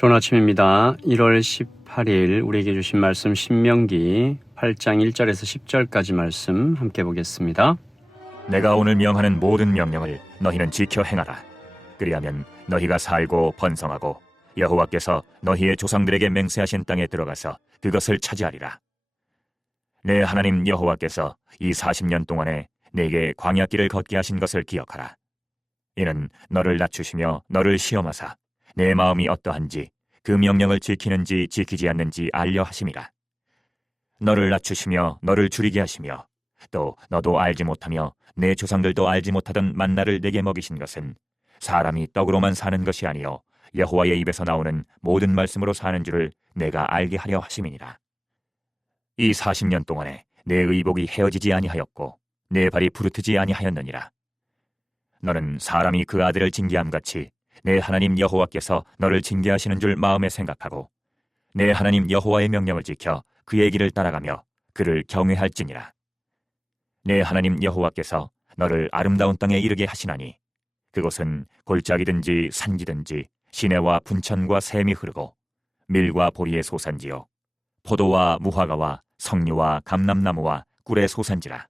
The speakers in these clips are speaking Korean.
좋은 아침입니다. 1월 18일 우리에게 주신 말씀 신명기 8장 1절에서 10절까지 말씀 함께 보겠습니다. 내가 오늘 명하는 모든 명령을 너희는 지켜 행하라. 그리하면 너희가 살고 번성하고 여호와께서 너희의 조상들에게 맹세하신 땅에 들어가서 그것을 차지하리라. 내 하나님 여호와께서 이 40년 동안에 내게 광야길을 걷게 하신 것을 기억하라. 이는 너를 낮추시며 너를 시험하사 내 마음이 어떠한지 그 명령을 지키는지 지키지 않는지 알려 하심이라. 너를 낮추시며 너를 줄이게 하시며 또 너도 알지 못하며 내 조상들도 알지 못하던 만나를 내게 먹이신 것은 사람이 떡으로만 사는 것이 아니요 여호와의 입에서 나오는 모든 말씀으로 사는 줄을 내가 알게 하려 하심이니라. 이 40년 동안에 내 의복이 헤어지지 아니하였고 내 발이 부르트지 아니하였느니라. 너는 사람이 그 아들을 징계함같이 내 하나님 여호와께서 너를 징계하시는 줄 마음에 생각하고 내 하나님 여호와의 명령을 지켜 그의 길을 따라가며 그를 경외할지니라. 내 하나님 여호와께서 너를 아름다운 땅에 이르게 하시나니 그곳은 골짜기든지 산지든지 시내와 분천과 샘이 흐르고 밀과 보리의 소산지요 포도와 무화과와 석류와 감람나무와 꿀의 소산지라.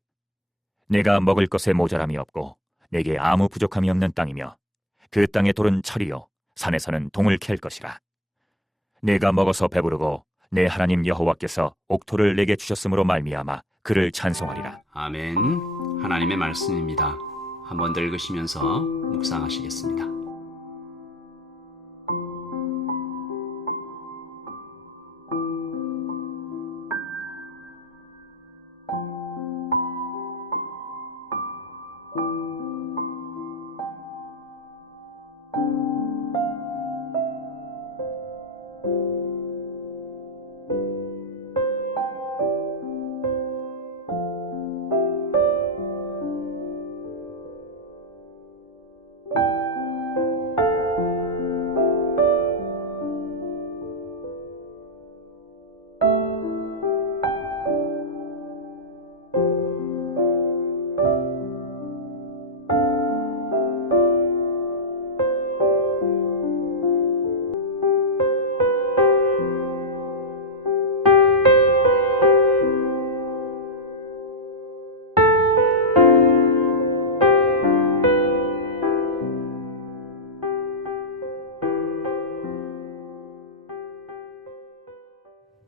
내가 먹을 것에 모자람이 없고 내게 아무 부족함이 없는 땅이며 그 땅의 돌은 철이요 산에서는 동을 캘 것이라. 내가 먹어서 배부르고 내 하나님 여호와께서 옥토를 내게 주셨으므로 말미암아 그를 찬송하리라. 아멘. 하나님의 말씀입니다. 한번 더 읽으시면서 묵상하시겠습니다.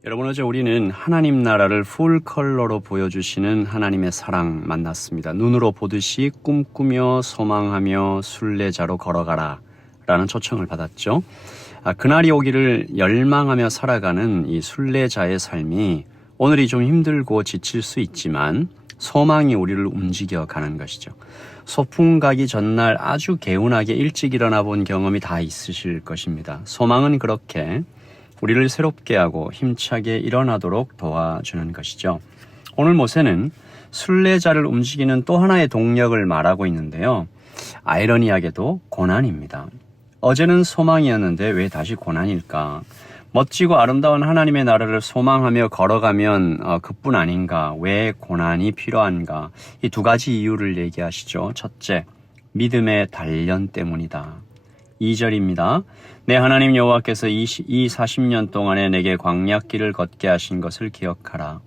여러분, 어제 우리는 하나님 나라를 풀 컬러로 보여주시는 하나님의 사랑 만났습니다. 눈으로 보듯이 꿈꾸며 소망하며 순례자로 걸어가라 라는 초청을 받았죠. 그날이 오기를 열망하며 살아가는 이 순례자의 삶이 오늘이 좀 힘들고 지칠 수 있지만 소망이 우리를 움직여가는 것이죠. 소풍 가기 전날 아주 개운하게 일찍 일어나 본 경험이 다 있으실 것입니다. 소망은 그렇게 우리를 새롭게 하고 힘차게 일어나도록 도와주는 것이죠. 오늘 모세는 순례자를 움직이는 또 하나의 동력을 말하고 있는데요. 아이러니하게도 고난입니다. 어제는 소망이었는데 왜 다시 고난일까? 멋지고 아름다운 하나님의 나라를 소망하며 걸어가면 그뿐 아닌가? 왜 고난이 필요한가? 이 두 가지 이유를 얘기하시죠. 첫째, 믿음의 단련 때문이다. 2절입니다. 내 하나님 여호와께서 이 40년 동안에 내게 광야길을 걷게 하신 것을 기억하라.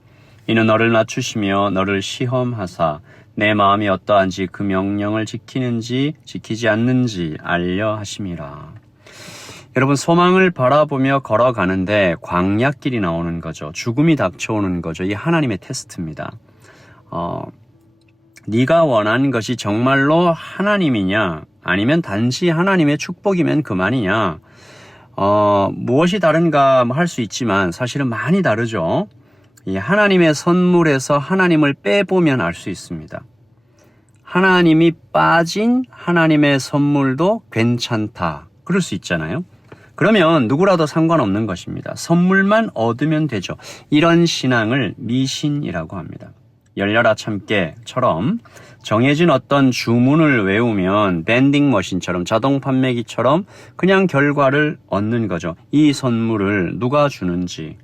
이는 너를 낮추시며 너를 시험하사 내 마음이 어떠한지 그 명령을 지키는지 지키지 않는지 알려 하심이라. 여러분, 소망을 바라보며 걸어가는데 광야길이 나오는 거죠. 죽음이 닥쳐오는 거죠. 이 하나님의 테스트입니다. 네가 원하는 것이 정말로 하나님이냐 아니면 단지 하나님의 축복이면 그만이냐. 무엇이 다른가 할 수 있지만 사실은 많이 다르죠. 이 하나님의 선물에서 하나님을 빼보면 알 수 있습니다. 하나님이 빠진 하나님의 선물도 괜찮다. 그럴 수 있잖아요. 그러면 누구라도 상관없는 것입니다. 선물만 얻으면 되죠. 이런 신앙을 미신이라고 합니다. 열려라 참깨처럼 정해진 어떤 주문을 외우면 밴딩 머신처럼 자동 판매기처럼 그냥 결과를 얻는 거죠. 이 선물을 누가 주는지,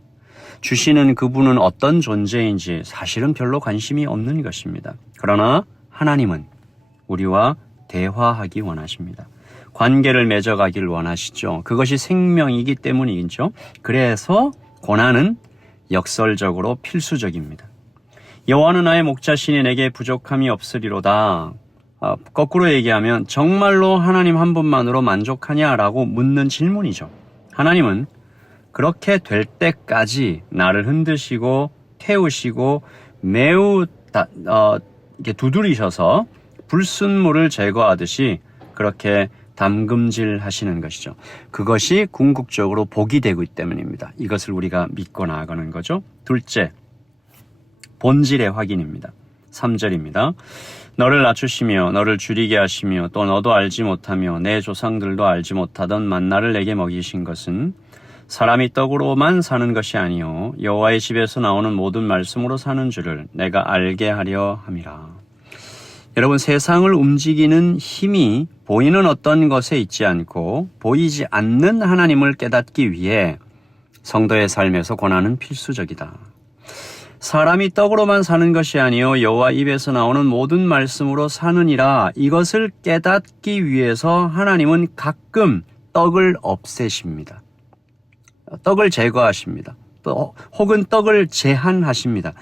주시는 그분은 어떤 존재인지 사실은 별로 관심이 없는 것입니다. 그러나 하나님은 우리와 대화하기 원하십니다. 관계를 맺어가길 원하시죠. 그것이 생명이기 때문이죠. 그래서 고난은 역설적으로 필수적입니다. 여호와는 나의 목자시니 내게 부족함이 없으리로다. 거꾸로 얘기하면 정말로 하나님 한 분만으로 만족하냐라고 묻는 질문이죠. 하나님은 그렇게 될 때까지 나를 흔드시고 태우시고 매우 이렇게 두드리셔서 불순물을 제거하듯이 그렇게 담금질 하시는 것이죠. 그것이 궁극적으로 복이 되기 때문입니다. 이것을 우리가 믿고 나아가는 거죠. 둘째, 본질의 확인입니다. 3절입니다. 너를 낮추시며 너를 줄이게 하시며 또 너도 알지 못하며 내 조상들도 알지 못하던 만나를 내게 먹이신 것은 사람이 떡으로만 사는 것이 아니요 여호와의 집에서 나오는 모든 말씀으로 사는 줄을 내가 알게 하려 함이라. 여러분, 세상을 움직이는 힘이 보이는 어떤 것에 있지 않고 보이지 않는 하나님을 깨닫기 위해 성도의 삶에서 고난은 필수적이다. 사람이 떡으로만 사는 것이 아니요 여호와 입에서 나오는 모든 말씀으로 사느니라. 이것을 깨닫기 위해서 하나님은 가끔 떡을 없애십니다. 떡을 제거하십니다. 또 혹은 떡을 제한하십니다.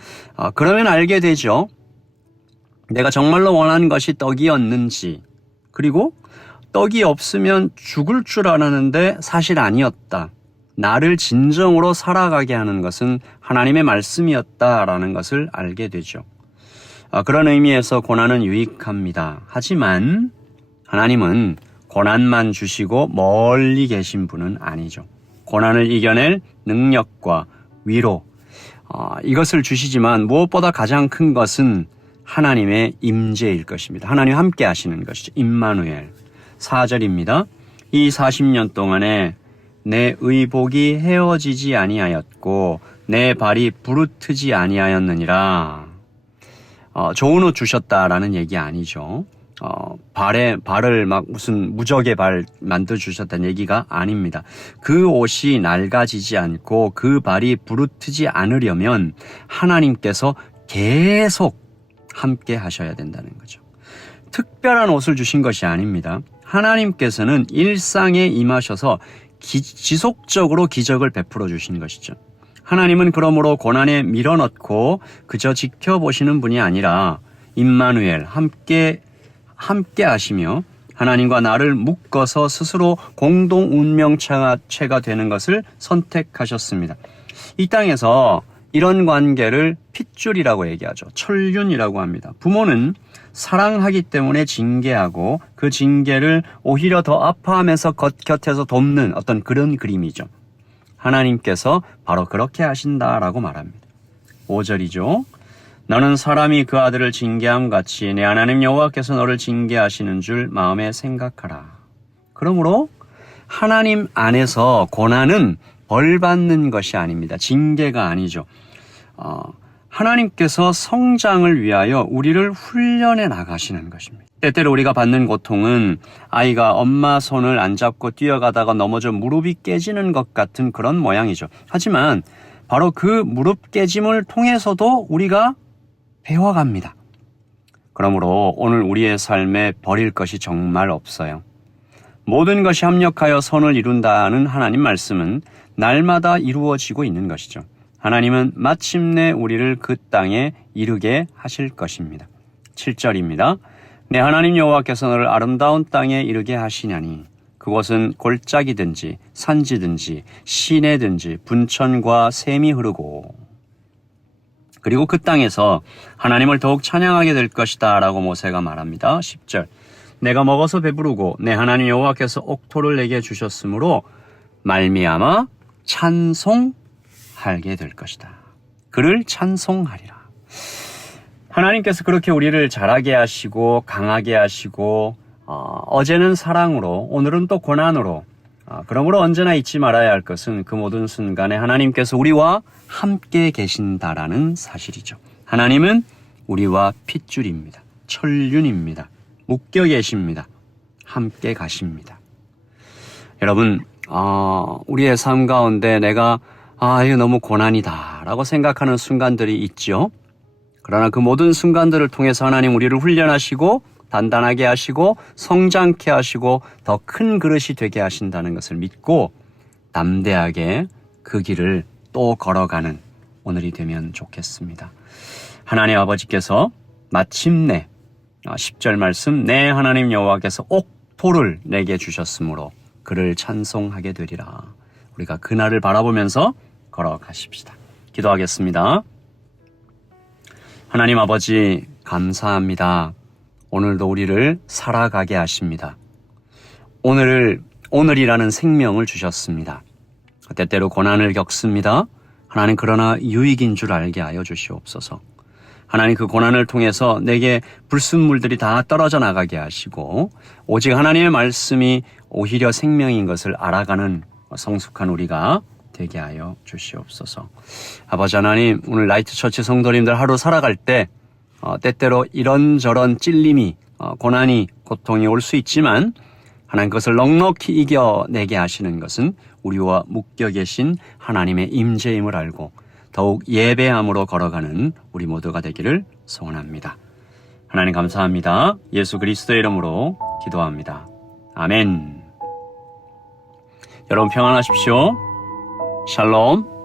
그러면 알게 되죠. 내가 정말로 원하는 것이 떡이었는지, 그리고 떡이 없으면 죽을 줄 알았는데 사실 아니었다. 나를 진정으로 살아가게 하는 것은 하나님의 말씀이었다라는 것을 알게 되죠. 그런 의미에서 고난은 유익합니다. 하지만 하나님은 고난만 주시고 멀리 계신 분은 아니죠. 고난을 이겨낼 능력과 위로, 이것을 주시지만 무엇보다 가장 큰 것은 하나님의 임재일 것입니다. 하나님 함께 하시는 것이죠. 임마누엘. 4절입니다. 이 40년 동안에 내 의복이 헤어지지 아니하였고 내 발이 부르트지 아니하였느니라. 좋은 옷 주셨다라는 얘기 아니죠. 발을 막 무슨 무적의 발 만들어 주셨다는 얘기가 아닙니다. 그 옷이 낡아지지 않고 그 발이 부르트지 않으려면 하나님께서 계속 함께 하셔야 된다는 거죠. 특별한 옷을 주신 것이 아닙니다. 하나님께서는 일상에 임하셔서 지속적으로 기적을 베풀어 주신 것이죠. 하나님은 그러므로 고난에 밀어넣고 그저 지켜보시는 분이 아니라 임마누엘 함께 하시며 하나님과 나를 묶어서 스스로 공동 운명체가 되는 것을 선택하셨습니다. 이 땅에서 이런 관계를 핏줄이라고 얘기하죠. 천륜이라고 합니다. 부모는 사랑하기 때문에 징계하고 그 징계를 오히려 더 아파하면서 곁에서 돕는 어떤 그런 그림이죠. 하나님께서 바로 그렇게 하신다라고 말합니다. 5절이죠. 너는 사람이 그 아들을 징계함 같이 내 하나님 여호와께서 너를 징계하시는 줄 마음에 생각하라. 그러므로 하나님 안에서 고난은 벌 받는 것이 아닙니다. 징계가 아니죠. 하나님께서 성장을 위하여 우리를 훈련해 나가시는 것입니다. 때때로 우리가 받는 고통은 아이가 엄마 손을 안 잡고 뛰어가다가 넘어져 무릎이 깨지는 것 같은 그런 모양이죠. 하지만 바로 그 무릎 깨짐을 통해서도 우리가 배워갑니다. 그러므로 오늘 우리의 삶에 버릴 것이 정말 없어요. 모든 것이 합력하여 선을 이룬다는 하나님 말씀은 날마다 이루어지고 있는 것이죠. 하나님은 마침내 우리를 그 땅에 이르게 하실 것입니다. 7절입니다. 내 하나님 여호와께서 너를 아름다운 땅에 이르게 하시냐니 그곳은 골짜기든지 산지든지 시내든지 분천과 샘이 흐르고 그리고 그 땅에서 하나님을 더욱 찬양하게 될 것이다 라고 모세가 말합니다. 10절 내가 먹어서 배부르고 내 하나님 여호와께서 옥토를 내게 주셨으므로 말미암아 찬송하게 될 것이다. 그를 찬송하리라. 하나님께서 그렇게 우리를 자라게 하시고 강하게 하시고 어제는 사랑으로 오늘은 또 고난으로 그러므로 언제나 잊지 말아야 할 것은 그 모든 순간에 하나님께서 우리와 함께 계신다라는 사실이죠. 하나님은 우리와 핏줄입니다. 천륜입니다. 묶여 계십니다. 함께 가십니다. 여러분 우리의 삶 가운데 내가 이거 너무 고난이다 라고 생각하는 순간들이 있죠. 그러나 그 모든 순간들을 통해서 하나님 우리를 훈련하시고 단단하게 하시고 성장케 하시고 더 큰 그릇이 되게 하신다는 것을 믿고 담대하게 그 길을 또 걸어가는 오늘이 되면 좋겠습니다. 하나님 아버지께서 마침내 10절 말씀 내 하나님 여호와께서 옥토를 내게 주셨으므로 그를 찬송하게 되리라. 우리가 그날을 바라보면서 걸어가십시다. 기도하겠습니다. 하나님 아버지 감사합니다. 오늘도 우리를 살아가게 하십니다. 오늘이라는 생명을 주셨습니다. 때때로 고난을 겪습니다. 하나님 그러나 유익인 줄 알게 하여 주시옵소서. 하나님 그 고난을 통해서 내게 불순물들이 다 떨어져 나가게 하시고 오직 하나님의 말씀이 오히려 생명인 것을 알아가는 성숙한 우리가 되게 하여 주시옵소서. 아버지 하나님 오늘 라이트처치 성도님들 하루 살아갈 때 때때로 이런저런 찔림이 고난이 고통이 올 수 있지만 하나님 그것을 넉넉히 이겨내게 하시는 것은 우리와 묶여 계신 하나님의 임재임을 알고 더욱 예배함으로 걸어가는 우리 모두가 되기를 소원합니다. 하나님 감사합니다. 예수 그리스도의 이름으로 기도합니다. 아멘. 여러분 평안하십시오. 샬롬.